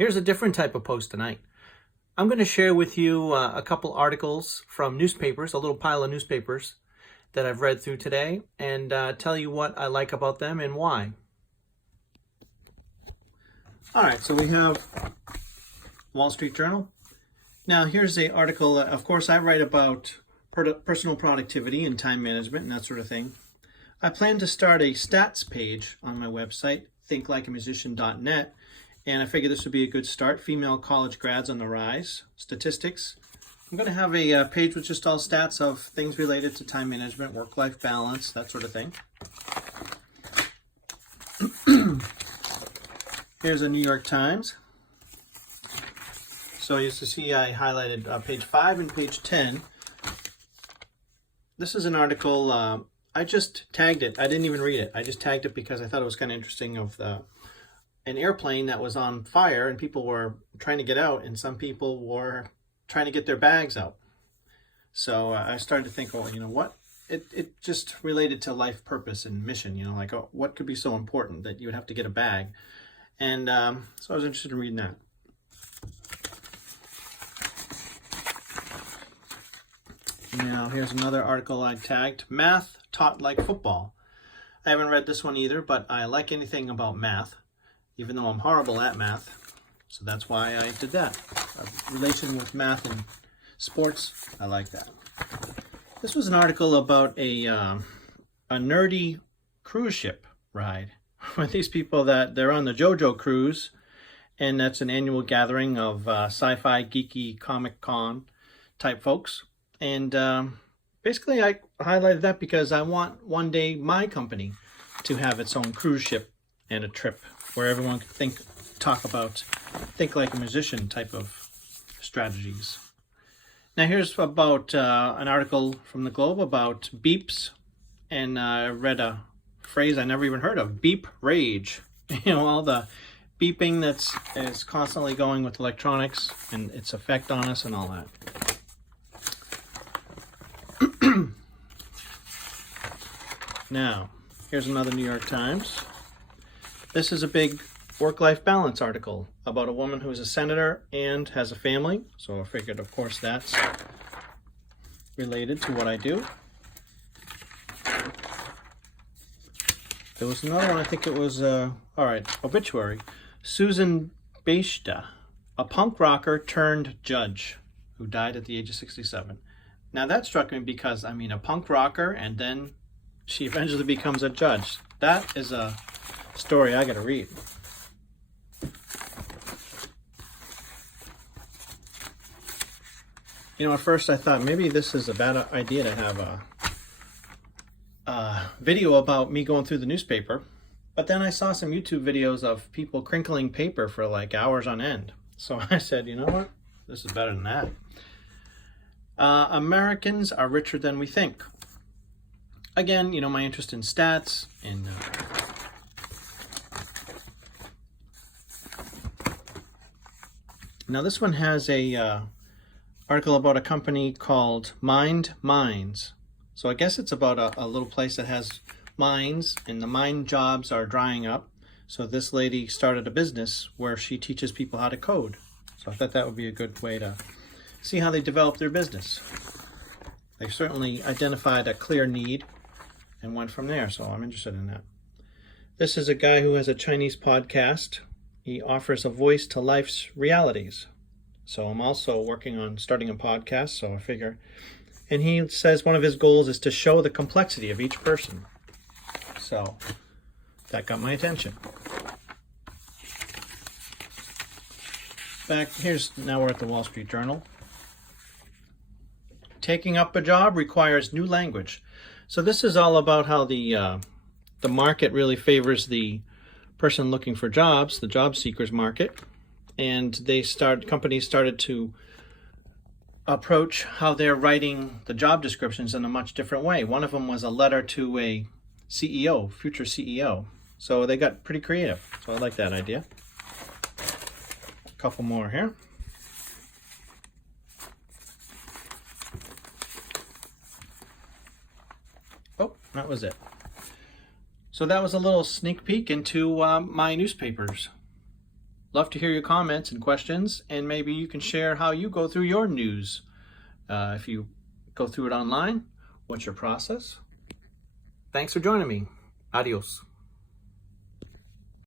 Here's a different type of post tonight. I'm going to share with you a couple articles from newspapers, a little pile of newspapers that I've read through today, and tell you what I like about them and why. All right, so we have Wall Street Journal. Now here's an article. Of course, I write about personal productivity and time management and that sort of thing. I plan to start a stats page on my website, thinklikeamusician.net, and I figured this would be a good start. Female college grads on the rise, statistics. I'm going to have a page with just all stats of things related to time management, work-life balance, that sort of thing. Here's a New York Times. So you see I highlighted page 5 and page 10. This is an article, I just tagged it. I didn't even read it. I just tagged it because I thought it was kind of interesting of an airplane that was on fire and people were trying to get out, and some people were trying to get their bags out. So I started to think, well, you know what? It just related to life purpose and mission, you know, like, oh, what could be so important that you would have to get a bag? And so I was interested in reading that. Now, here's another article I tagged, Math Taught Like Football. I haven't read this one either, but I like anything about math, even though I'm horrible at math. So that's why I did that. A relation with math and sports, I like that. This was an article about a nerdy cruise ship ride with these people that they're on the JoJo cruise, and that's an annual gathering of sci-fi, geeky, Comic Con type folks. And basically I highlighted that because I want one day my company to have its own cruise ship and a trip where everyone can think like a musician type of strategies. Now here's about an article from the Globe about beeps, and I read a phrase I never even heard of, beep rage. You know, all the beeping is constantly going with electronics and its effect on us and all that. Now, here's another New York Times. This is a big work-life balance article about a woman who's a senator and has a family. So I figured, of course, that's related to what I do. There was another one, I think it was, all right, obituary. Susan Beshta, a punk rocker turned judge who died at the age of 67. Now that struck me because, I mean, a punk rocker and then she eventually becomes a judge. That is a story I gotta read. You know, at first I thought maybe this is a bad idea to have a video about me going through the newspaper, but then I saw some YouTube videos of people crinkling paper for like hours on end. So I said, you know what? This is better than that. Americans are richer than we think. Again, you know, my interest in stats and now this one has a article about a company called Mind Mines. So I guess it's about a little place that has mines, and the mine jobs are drying up. So this lady started a business where she teaches people how to code. So I thought that would be a good way to see how they develop their business. They certainly identified a clear need and went from there, so I'm interested in that. This is a guy who has a Chinese podcast. He offers a voice to life's realities. So I'm also working on starting a podcast, so I figure. And he says one of his goals is to show the complexity of each person. So that got my attention. Now we're at the Wall Street Journal. Taking up a job requires new language. So this is all about how the market really favors the person looking for jobs, the job seekers market, and companies started to approach how they're writing the job descriptions in a much different way. One of them was a letter to a CEO, future CEO. So they got pretty creative. So I like that idea. A couple more here. Oh, that was it. So that was a little sneak peek into my newspapers. Love to hear your comments and questions, and maybe you can share how you go through your news. If you go through it online, what's your process? Thanks for joining me. Adios.